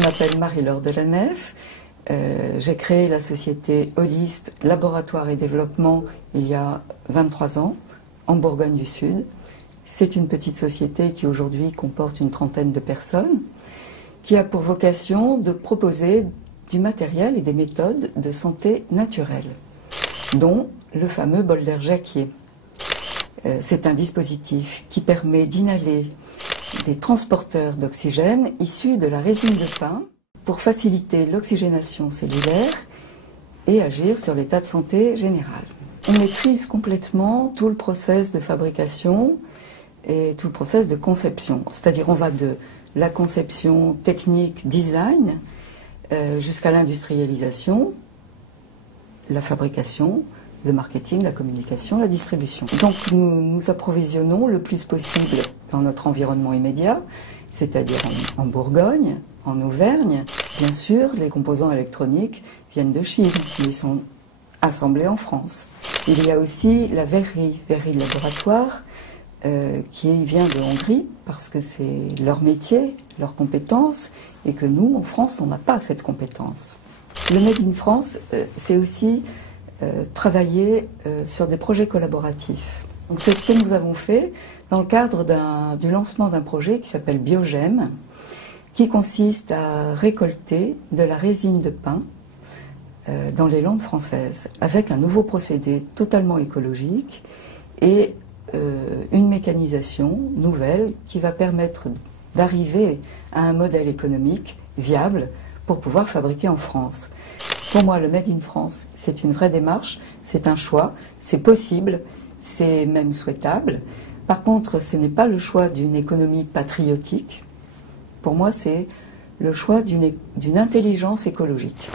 je m'appelle Marie-Laure Delanef. J'ai créé la société Holist Laboratoire et Développement il y a 23 ans, en Bourgogne du Sud. C'est une petite société qui aujourd'hui comporte une trentaine de personnes, qui a pour vocation de proposer du matériel et des méthodes de santé naturelle, dont le fameux bol d'air Jacquier. C'est un dispositif qui permet d'inhaler des transporteurs d'oxygène issus de la résine de pin pour faciliter l'oxygénation cellulaire et agir sur l'état de santé général. On maîtrise complètement tout le process de fabrication et tout le process de conception. C'est-à-dire on va de la conception technique, design, jusqu'à l'industrialisation, la fabrication, le marketing, la communication, la distribution. Donc nous nous approvisionnons le plus possible dans notre environnement immédiat, c'est-à-dire en Bourgogne, en Auvergne. Bien sûr, les composants électroniques viennent de Chine, ils sont assemblés en France. Il y a aussi la verrerie de laboratoire, qui vient de Hongrie, parce que c'est leur métier, leur compétence, et que nous, en France, on n'a pas cette compétence. Le Made in France, c'est aussi travailler sur des projets collaboratifs. Donc c'est ce que nous avons fait dans le cadre du lancement d'un projet qui s'appelle Biogem, qui consiste à récolter de la résine de pin dans les Landes françaises, avec un nouveau procédé totalement écologique et une mécanisation nouvelle qui va permettre d'arriver à un modèle économique viable pour pouvoir fabriquer en France. Pour moi, le Made in France, c'est une vraie démarche, c'est un choix, c'est possible, c'est même souhaitable. Par contre, ce n'est pas le choix d'une économie patriotique. Pour moi, c'est le choix d'une intelligence écologique.